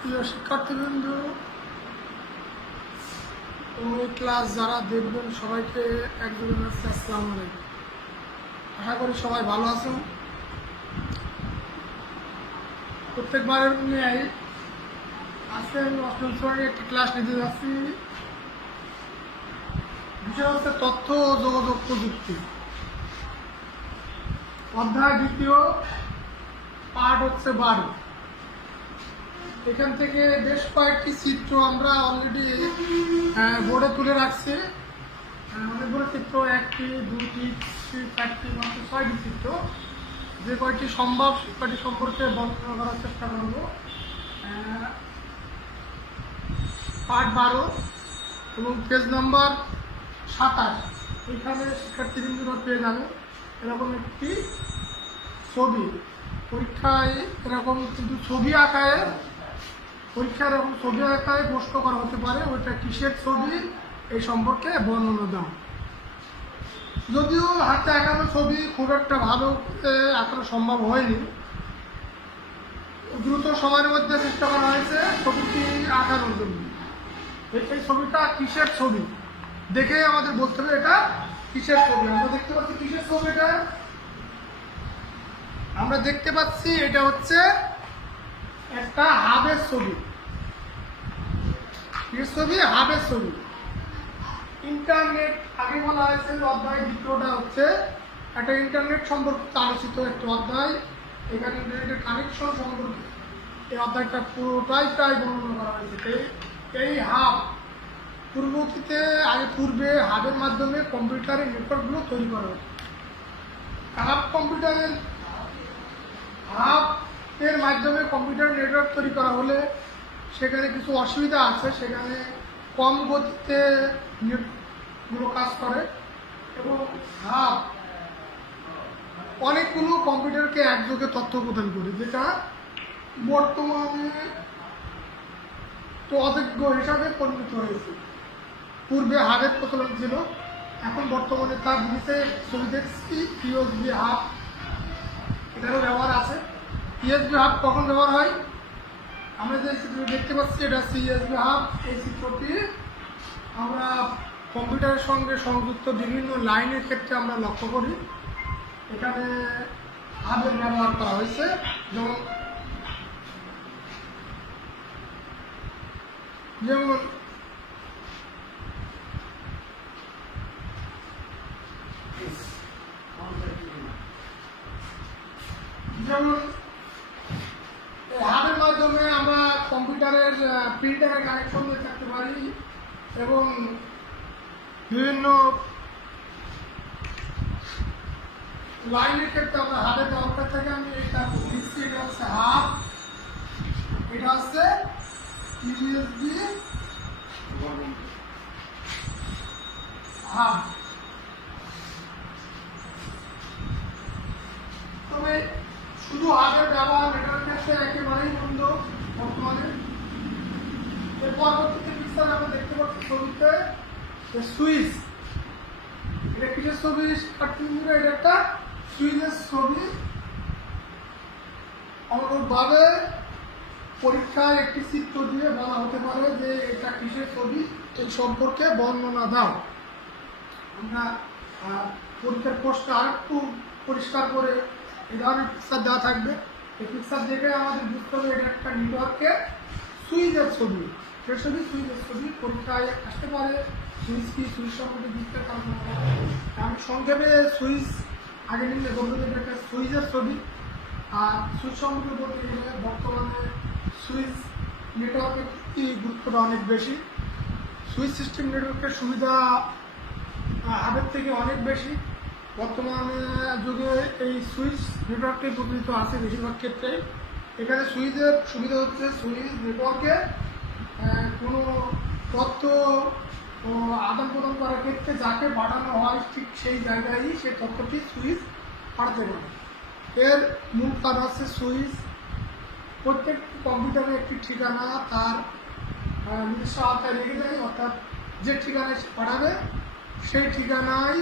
প্রিয় শিক্ষার্থীবৃন্দ ও এই ক্লাস যারা দেখবেন সবাইকে একদম আসসালামু আলাইকুম। আশা করি সবাই ভালো আছেন। প্রত্যেকবারের নিয়ে আজকে আমি অষ্টম শ্রেণীর একটি ক্লাস নিতে যাচ্ছি। বিষয় হচ্ছে তথ্য ও যোগাযোগ প্রযুক্তি, অধ্যায় দ্বিতীয়, পাঠ হচ্ছে 12। এখান থেকে বেশ কয়েকটি চিত্র আমরা অলরেডি বোর্ডে তুলে রাখছি। অনেকগুলো চিত্র, একটি, দুটি, চারটি, মাত্র 6টি চিত্র। যে কয়টি সম্ভব সে কয়টি সম্পর্কে বর্ণনা করার চেষ্টা করব। পাঠ 12 এবং পেজ নাম্বার 27। এখানে শিক্ষার্থীবৃন্দরা পেয়ে যাবে এরকম একটি ছবি। পরীক্ষায় এরকম কিন্তু ছবি আঁকায় প্রশ্ন করা হতে পারে, ওইটা কিসের ছবি এই সম্পর্কে বর্ণনা দাও। যদিও হাতে আঁকানো ছবি খুব একটা ভালো আঁকানো সম্ভব হয়নি, দ্রুত সময়ের মধ্যে চেষ্টা করা হয়েছে ছবিটি আঁকানোর জন্য। এই ছবিটা কিসের ছবি দেখে আমাদের বলতে হবে এটা কিসের ছবি। আমরা দেখতে পাচ্ছি কিসের ছবি, এটা আমরা দেখতে পাচ্ছি এটা হচ্ছে একটা হাবের ছবি। কিসের ছবি? হাবের ছবি। ইন্টারনেট, আগে বলা হয়েছে অধ্যায় দ্বিতীয়টা হচ্ছে একটা ইন্টারনেট সম্পর্কিত আলোচিত একটা অধ্যায়। এখানে ইন্টারনেটের কানেকশন সম্পর্কে এই অধ্যায়টা পুরোটাই প্রায় বর্ণনা করা হয়েছে। এই হাব পূর্বে হাবের মাধ্যমে কম্পিউটারের নেটওয়ার্কগুলো তৈরি করা হতো। হাবের মাধ্যমে কম্পিউটার নেটওয়ার্ক তৈরি করা হলে সেখানে কিছু অসুবিধা আছে। সেখানে কম গতিতে নেটগুলো কাজ করে এবং হাব অনেকগুলো কম্পিউটারকে একযোগে তথ্য প্রদান করে, যেটা বর্তমানে তো অযোগ্য হিসাবে পরিণত হয়েছে। পূর্বে হাবের প্রচলন ছিল, এখন বর্তমানে তার নিচে ছবি দেখছি ইউএসবি হাব, এটারও ব্যবহার আছে। ইউএসবি হাব কখন ব্যবহার হয়? আমরা যে চিত্র দেখতে পাচ্ছি এটা হচ্ছে ইউএসবি হাব। এই চিত্রটি আমরা কম্পিউটারের সঙ্গে সংযুক্ত বিভিন্ন লাইনের ক্ষেত্রে আমরা লক্ষ্য করি। এখানে হাবের ব্যবহার করা হয়েছে, যেমন হাবের মাধ্যমে আমরা কম্পিউটারের প্রিন্টারের কানেকশন দিয়ে থাকতে পারি এবং বিভিন্ন লাইনের ক্ষেত্রে আমরা হাবের ব্যবহার থেকে আমি এটা লিখছি। এটা হচ্ছে হাব, এটা হচ্ছে ইউএসবি হাব। তবে শুধু হাবের ব্যবহার এটার ক্ষেত্রে একেবারেই বন্ধ বর্তমানে। এর পরবর্তীতে পিকচার আমরা দেখতে পাচ্ছি ছবিতে সুইচ। এটা কিসের ছবি শিক্ষার্থীরা? এটা একটা সুইচের ছবি। অনুরূপভাবে পরীক্ষায় একটি চিত্র দিয়ে বলা হতে পারে যে এটা কিসের ছবি, এই সম্পর্কে বর্ণনা দাও। আমরা পরীক্ষার প্রশ্নে আরেকটু পরিষ্কার করে এই ধরনের পিকচার দেওয়া থাকবে। এই পিকচার দেখে আমাদের বুঝতে হবে এটা একটা নেটওয়ার্কের সুইচের ছবি। সে ছবি সুইচের ছবি পরীক্ষায় আসতে পারে। সুইচ কি, সুইচ সম্পর্কে বুঝতে পারবো। আমি সংক্ষেপে সুইচ আগে নিলে বলতে এটা সুইচের ছবি। আর সুইচ সম্পর্কে বলতে গেলে বর্তমানে সুইচ নেটওয়ার্কের গুরুত্বটা অনেক বেশি। সুইচ সিস্টেম নেটওয়ার্কের সুবিধা হাবের থেকে অনেক বেশি। বর্তমানে যুগে এই সুইচ নেটওয়ার্কটি প্রচলিত আছে বেশিরভাগ ক্ষেত্রে। এখানে সুইচের সুবিধা হচ্ছে সুইচ নেটওয়ার্কে কোনো তথ্য আদান প্রদান করার ক্ষেত্রে যাকে পাঠানো হয় ঠিক সেই জায়গায় সেই তথ্যটি সুইচ পাঠাতে পারে। এর মূল কারণ আছে সুইচ প্রত্যেক কম্পিউটারে একটি ঠিকানা তার নিজস্ব আওতায় রেখে দেয়, অর্থাৎ যে ঠিকানায় সে পাঠাবে সেই ঠিকানায়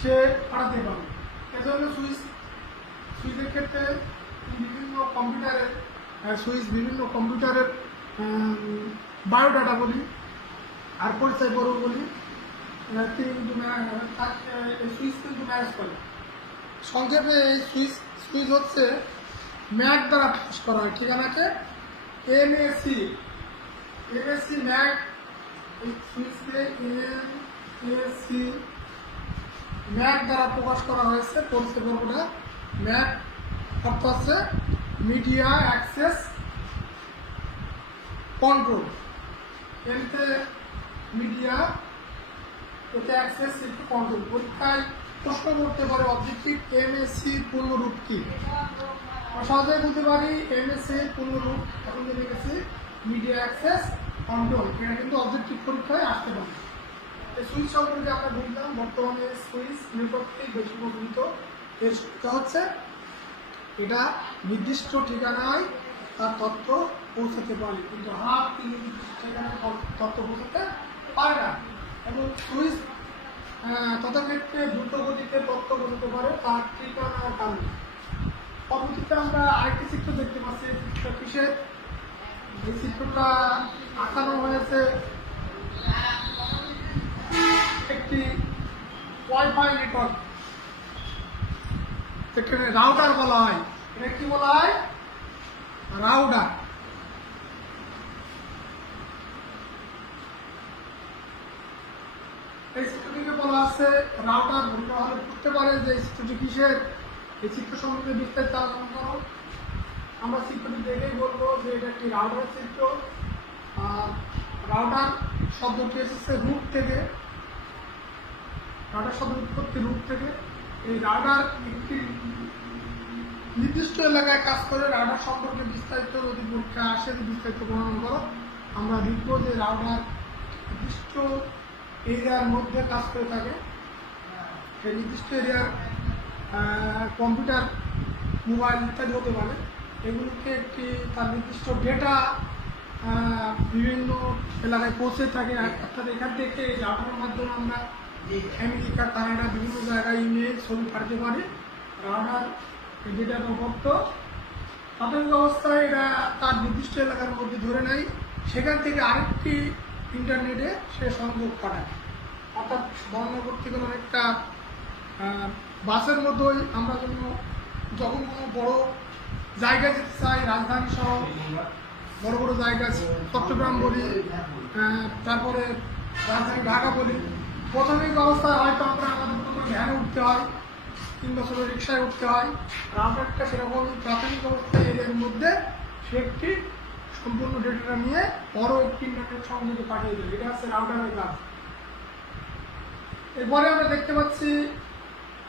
সে পাঠাতে পারে। এজন্য সুইচের ক্ষেত্রে বিভিন্ন কম্পিউটারে সুইচ বিভিন্ন কম্পিউটারের বায়োডাটা বলি আর পরিচয় পর্ব বলি, তিনি কিন্তু সুইচ কিন্তু ম্যানেজ করে। সংক্ষেপে এই সুইচ হচ্ছে ম্যাক দ্বারা পাস করা হয় ঠিকানাকে এমএসি ম্যাক। এই সুইচকে এমএসি ম্যাক দ্বারা প্রকাশ করা হয়েছে পরিচয় পর্বটা। ম্যাক অর্থ হচ্ছে মিডিয়া অ্যাক্সেস কন্ট্রোল, এতে মিডিয়া, এতে অ্যাক্সেস একটু কন্ট্রোল। পরীক্ষায় প্রশ্ন করতে পারে অবজেক্টিভ এমএসসি পূর্ণরূপ কি? সহজেই বলতে পারি এমএসসি পূর্ণরূপ এখন যে লিখেছি মিডিয়া অ্যাক্সেস কন্ট্রোল, এটা কিন্তু অবজেক্টিভ পরীক্ষায় আসতে পারে। এই সুইচ সম্পর্কে আমরা বুঝলাম। বর্তমানে সুইচ নেটওয়ার্ককেই বেশি ব্যবহৃত। এর সুবিধা হচ্ছে এটা নির্দিষ্ট ঠিকানায় তার তথ্য পৌঁছাতে পারে, কিন্তু তিনি নির্দিষ্ট ঠিকানায় তথ্য পৌঁছাতে পারে না। এবং সুইচ তথাক্ষেত্রে দ্রুত গতিতে তথ্য পৌঁছাতে পারে তার ঠিকানার কারণে। পরবর্তীতে আমরা আরেকটি চিত্র দেখতে পাচ্ছি। এই চিত্রটা কিসের? এই চিত্রটা আঁকানো হয়েছে একটি ওয়াইফাই নেটওয়ার্ক, এখানে রাউটার বলা হয়। এটা কি বলা হয়? রাউটার। এই চিত্রটিকে বলা আছে রাউটার। ভুলটা হলে বুঝতে পারে যে এই চিত্রটি কিসের। এই চিত্র সম্বন্ধে বিস্তারিত আলোচনা করো। আমরা চিত্রটি দেখেই বলবো যে এটা একটি রাউটারের চিত্র। আর রাউটার শব্দটি এসেছে রুট থেকে, রাউটার শব্দ উৎপত্তি রুট থেকে। এই রাউটার একটি নির্দিষ্ট এলাকায় কাজ করে। রাউটার সম্পর্কে বিস্তারিত যদি পরীক্ষা আসে, বিস্তারিত বর্ণনা করো, আমরা লিখবো যে রাউটার নির্দিষ্ট এরিয়ার মধ্যে কাজ করে থাকে। সেই নির্দিষ্ট এরিয়ার কম্পিউটার, মোবাইল ইত্যাদি হতে পারে, এগুলিকে একটি তার নির্দিষ্ট ডেটা বিভিন্ন এলাকায় পৌঁছে থাকে। অর্থাৎ এখান থেকে এই রাউটারের মাধ্যমে আমরা আমেরিকা, কানাডা বিভিন্ন জায়গায় ইমেল, ছবি পাঠাতে পারি। রাউটার যেটা তথ্য প্রাথমিক অবস্থায় এটা তার নির্দিষ্ট এলাকার মধ্যে ধরে নেয়, সেখান থেকে আরেকটি ইন্টারনেটে সে সংযোগ পাঠায়। অর্থাৎ বর্ণনা করতে গেলে একটা বাসের মধ্যেই আমরা যখন কোনো বড় জায়গা যেতে চাই, রাজধানী সহ বড় বড় জায়গা, চট্টগ্রাম বলি, তারপরে রাজধানী ঢাকা বলি, প্রাথমিক অবস্থায় হয়তো আমাদের কোনো ভ্যানে উঠতে হয় কিংবা ছোটো রিক্সায় উঠতে হয়। রাউটারটা সেরকম প্রাথমিক অবস্থায় এরিয়ার মধ্যে সে একটি সম্পূর্ণ ডেটাটা নিয়ে বড় একটি ইন্টারনেট সংযোগে পাঠিয়ে দেবে। এটা হচ্ছে রাউটারের কাজ। এরপরে আমরা দেখতে পাচ্ছি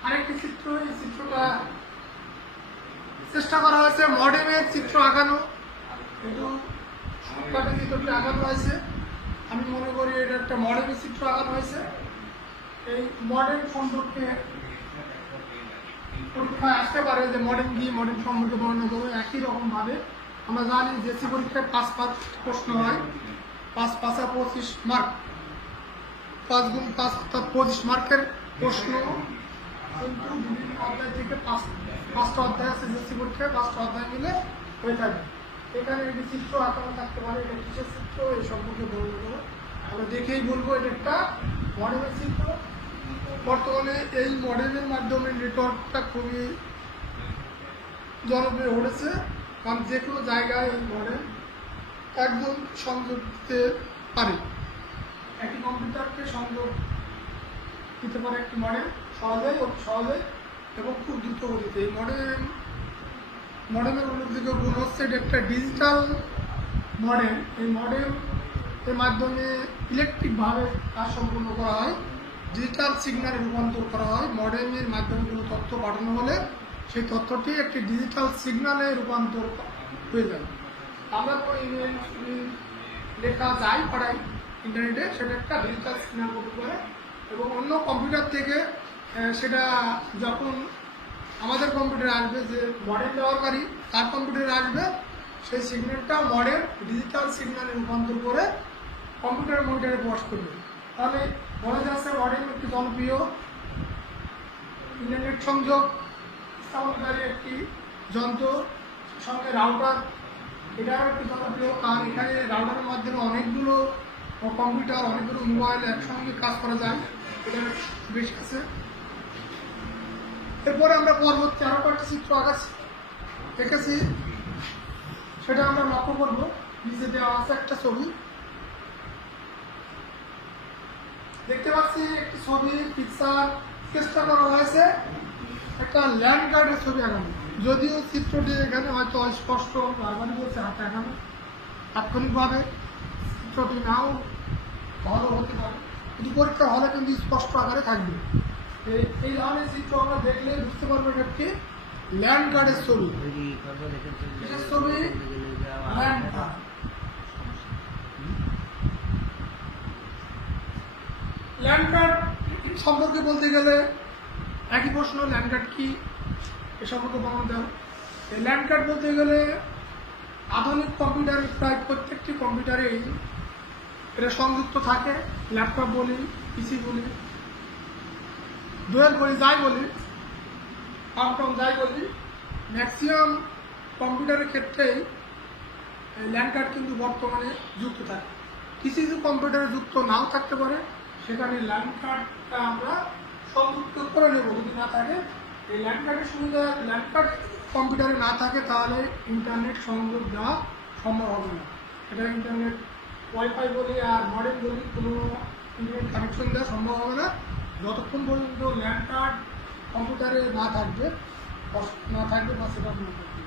আরেকটি চিত্র। এই চিত্রটা চেষ্টা করা হয়েছে মডেমের চিত্র আঁকানো, কিন্তু শর্টকাটে চিত্রটি আঁকানো হয়েছে। আমি মনে করি এটা একটা মডেমের চিত্র আঁকানো হয়েছে। এই মডেম সম্পর্কে পরীক্ষায় আসতে পারে যে মডেম কি, মডেম সম্পর্কে বর্ণনা করবো। একই রকমভাবে আমরা জানি জেসি পরীক্ষায় 5 প্রশ্ন হয়, 5 5 25 মার্ক, 5 গুণ 5 অর্থাৎ 25 মার্কের প্রশ্ন কিন্তু বিভিন্ন অধ্যায় থেকে 5টা অধ্যায় আছে জেসি পরীক্ষায়, 5টা অধ্যায় মিলে হয়ে থাকবে। এখানে একটি চিত্র আঁকানো থাকতে পারে। এটা কিসের চিত্র এই সম্পর্কে বর্ণনা করবো। আমরা দেখেই বলবো এটা একটা মডেলের চিত্র। বর্তমানে এই মডেলের মাধ্যমে নেটওয়ার্কটা খুবই জনপ্রিয় হয়েছে, কারণ যে কোনো জায়গায় এই মডেল একজন সংযোগ দিতে পারে। একটি কম্পিউটারকে সংযোগ দিতে পারে একটি মডেল সহজে এবং খুব দ্রুত গতিতে। এই মডেমের উল্লেখযোগ্য গুণ হচ্ছে এটা একটা ডিজিটাল মডেল। এই মডেলের মাধ্যমে ইলেকট্রিকভাবে কাজ সম্পন্ন করা হয়, ডিজিটাল সিগন্যালে রূপান্তর করা হয়। মডেমের মাধ্যমে কোনো তথ্য পাঠানো হলে সেই তথ্যটি একটি ডিজিটাল সিগন্যালে রূপান্তর হয়ে যাবে। আমরা কোনো ইমেল লেখা যাই পাঠাই ইন্টারনেটে, সেটা একটা ডিজিটাল সিগন্যাল করতে পারে এবং অন্য কম্পিউটার থেকে সেটা যখন আমাদের কম্পিউটারে আসবে, যে মডেল ব্যবহারকারী তার কম্পিউটারে আসবে, সেই সিগন্যালটা মডেল ডিজিটাল সিগন্যালে রূপান্তর করে কম্পিউটার মনিটরে প্রকাশ করবে। তাহলে বলা যাচ্ছে মডেল একটি জনপ্রিয় ইন্টারনেট সংযোগ স্থাপনকারী একটি যন্ত্র, সঙ্গে রাউটার এটাও একটি জনপ্রিয়, কারণ এখানে রাউটারের মাধ্যমে অনেকগুলো কম্পিউটার, অনেকগুলো মোবাইল একসঙ্গে কাজ করা যায়, এটা বেশি আছে। এরপরে আমরা পরবর্তী আরো কয়েকটি চিত্র দেখেছি, সেটা আমরা লক্ষ্য করবো। নিচে দেওয়া আছে একটা ছবি, দেখতে পাচ্ছি একটি ছবি পিকচার চেষ্টা করা হয়েছে একটা ল্যান্ড গার্ডের ছবি আঁকানো, যদিও চিত্রটি এখানে হয়তো অস্পষ্ট, বারবারই বলছে হাতে আঁকানো, তাৎক্ষণিকভাবে চিত্রটি নাও ভালো হতে পারে, কিন্তু পরীক্ষা হলে কিন্তু স্পষ্ট আকারে থাকবে। এই ধরনের চিত্র আমরা দেখলে বুঝতে পারবো এটা একটি ল্যান্ড গার্ডের ছবি। ছবি ল্যান্ড গার্ড। ল্যান্ড গার্ড সম্পর্কে বলতে গেলে একই প্রশ্ন, ল্যান্ড গার্ড কি এ সম্পর্কে বর্ণনা দেওয়া। এই ল্যান্ড গার্ড বলতে গেলে আধুনিক কম্পিউটার প্রায় প্রত্যেকটি কম্পিউটারেই এটা সংযুক্ত থাকে। ল্যাপটপ বলি, পিসি বলি, ডুয়েল বলি, যাই বলি, কম্পিউটার যাই বলি, ম্যাক্সিমাম কম্পিউটারের ক্ষেত্রেই ল্যান্ড গার্ড কিন্তু বর্তমানে যুক্ত থাকে। কিছু কিছু কম্পিউটারে যুক্ত নাও থাকতে পারে, সেখানে ল্যান্ড কার্ডটা আমরা সংযুক্ত করে নেব। যদি না থাকে, এই ল্যান্ড কার্ডের সুবিধা, ল্যান্ড কার্ড কম্পিউটারে না থাকে তাহলে ইন্টারনেট সংযোগ দেওয়া সম্ভব হবে না। এটা ইন্টারনেট ওয়াইফাই বলি আর মডেম বলি, কোনো ইন্টারনেট কানেকশন দেওয়া সম্ভব হবে না যতক্ষণ পর্যন্ত ল্যান্ড কার্ড কম্পিউটারে না থাকবে বা সেটা না থাকবে।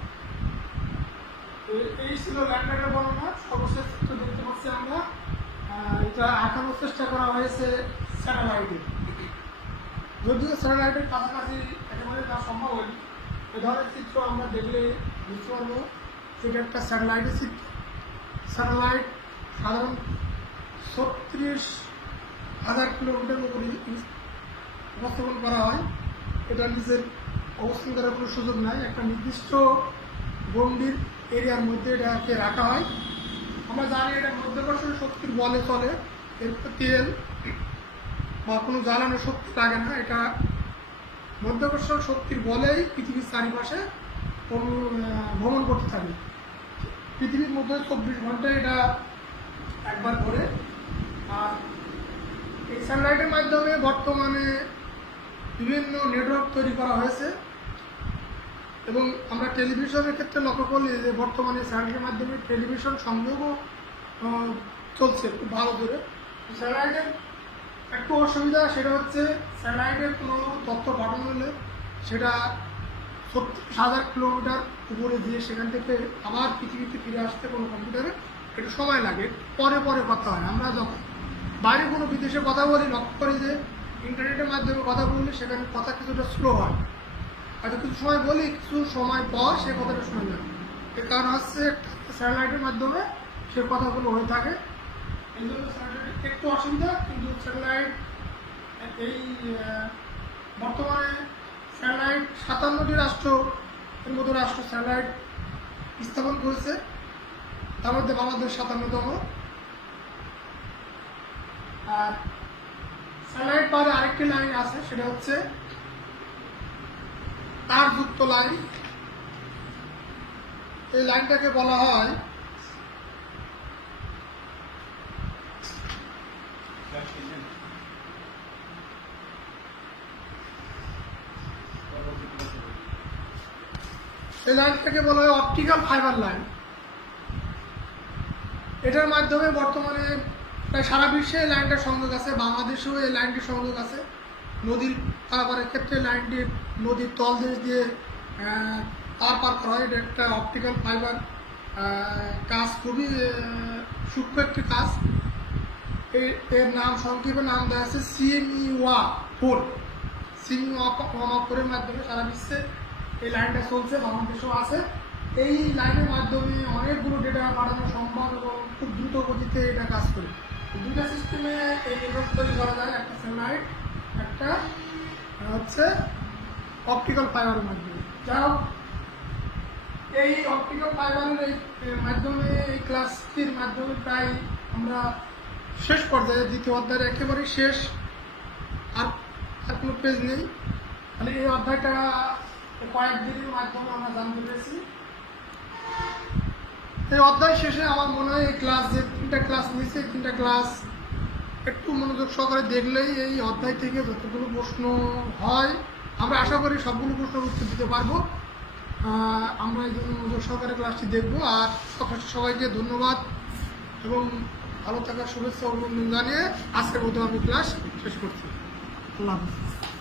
এই ছিল ল্যান্ড কার্ডের বর্ণনা। সর্বশেষ দেখতে পাচ্ছি আমরা, এটা আঁকানোর চেষ্টা করা হয়েছে স্যাটেলাইটে, যদিও স্যাটেলাইটের কাছাকাছি একেবারে তা সম্ভব হয়নি। এ ধরনের চিত্র আমরা দেখলে বুঝতে পারবো সেটা একটা স্যাটেলাইটের চিত্র। স্যাটেলাইট সাধারণ 36,000 কিলোমিটার উপরে উপস্থাপন করা হয়। এটা নিজের অবস্থান করার কোনো সুযোগ নাই, একটা নির্দিষ্ট গণ্ডির এরিয়ার মধ্যে এটাকে রাখা হয়। আমরা জানি এটা মধ্যাকর্ষণ শক্তির বলে চলে, এর তেল বা কোনো জ্বালানোর শক্তি লাগে না, এটা মধ্যাকর্ষণ শক্তির বলেই পৃথিবীর চারিপাশে ভ্রমণ করতে থাকে। পৃথিবীর মধ্যে 24 ঘন্টায় এটা একবার ঘোরে। আর এই স্যাটেলাইটের মাধ্যমে বর্তমানে বিভিন্ন নেটওয়ার্ক তৈরি করা হয়েছে, এবং আমরা টেলিভিশনের ক্ষেত্রে লক্ষ্য করলে যে বর্তমানে স্যাটেলাইটের মাধ্যমে টেলিভিশন সংযোগও চলছে খুব ভালো করে। স্যাটেলাইটের একটু অসুবিধা, সেটা হচ্ছে স্যাটেলাইটের কোনো তথ্য পাঠানো হলে সেটা 36,000 কিলোমিটার উপরে দিয়ে সেখান থেকে আবার পৃথিবীতে ফিরে আসতে কোনো কম্পিউটারে একটু সময় লাগে, পরে কথা হয়। আমরা যখন বাইরে কোনো বিদেশে কথা বলি লক্ষ্য করি যে ইন্টারনেটের মাধ্যমে কথা বললে সেখানে কথা কিছুটা স্লো হয়, হয়তো কিছু সময় বলি, কিছু সময় পর সে কথাটা শোনা যায়। এর কারণ হচ্ছে স্যাটেলাইটের মাধ্যমে সে কথাগুলো হয়ে থাকে। এই জন্য স্যাটেলাইট একটু অসুবিধা, কিন্তু স্যাটেলাইট এই বর্তমানে স্যাটেলাইট 57টি রাষ্ট্র এর মতো রাষ্ট্র স্যাটেলাইট স্থাপন করেছে, তার মধ্যে বাংলাদেশ 57তম। আর স্যাটেলাইট বাইরে আরেকটি লাইন আছে, সেটা হচ্ছে তারযুক্ত লাইন। এই লাইনটাকে বলা হয় অপটিক্যাল ফাইবার লাইন। এটার মাধ্যমে বর্তমানে প্রায় সারা বিশ্বে এই লাইনটার সংযোগ আছে, বাংলাদেশেও এই লাইনটির সংযোগ আছে। নদীর পারাপারের ক্ষেত্রে লাইনটি নদীর তলদেশ দিয়ে পার করা হয়। এটা একটা অপটিক্যাল ফাইবার কাজ, খুবই সূক্ষ্ম একটি কাজ। এর নাম, সংক্ষেপে নাম দেওয়া আছে CME-4। CME-4-এর মাধ্যমে সারা বিশ্বে এই লাইনটা চলছে, বাংলাদেশেও আছে। এই লাইনের মাধ্যমে অনেকগুলো ডেটা পাঠানো সম্ভব এবং খুব দ্রুত গতিতে এটা কাজ করে। দুটা সিস্টেমে এই নেটওয়ার্ক তৈরি করা যায়, একটা স্যাটেলাইট, একটা হচ্ছে অপটিক্যাল ফাইবারের মাধ্যমে। যাই হোক, এই অপটিক্যাল ফাইবারের এই মাধ্যমে, এই ক্লাসটির মাধ্যমে প্রায় আমরা শেষ পর্যায়ে, দ্বিতীয় অধ্যায়ের একেবারেই শেষ, আর কোনো পেজ নেই। তাহলে এই অধ্যায়টা কয়েকদিনের মাধ্যমে আমরা জানতে পেরেছি। এই অধ্যায় শেষে আমার মনে হয় এই ক্লাস যে 3টা ক্লাস নিয়েছে 3টা ক্লাস একটু মনোযোগ সহকারে দেখলেই এই অধ্যায় থেকে যতগুলো প্রশ্ন হয় আমরা আশা করি সবগুলো প্রশ্নের উত্তর দিতে পারবো। আমরা এই জন্য মনোযোগ সহকারে ক্লাসটি দেখবো। আর সবাইকে ধন্যবাদ এবং ভালো থাকার শুভেচ্ছা অভিনন্দন জানিয়ে আজকের মতো আমি ক্লাস শেষ করছি। আল্লাহ হাফিজ।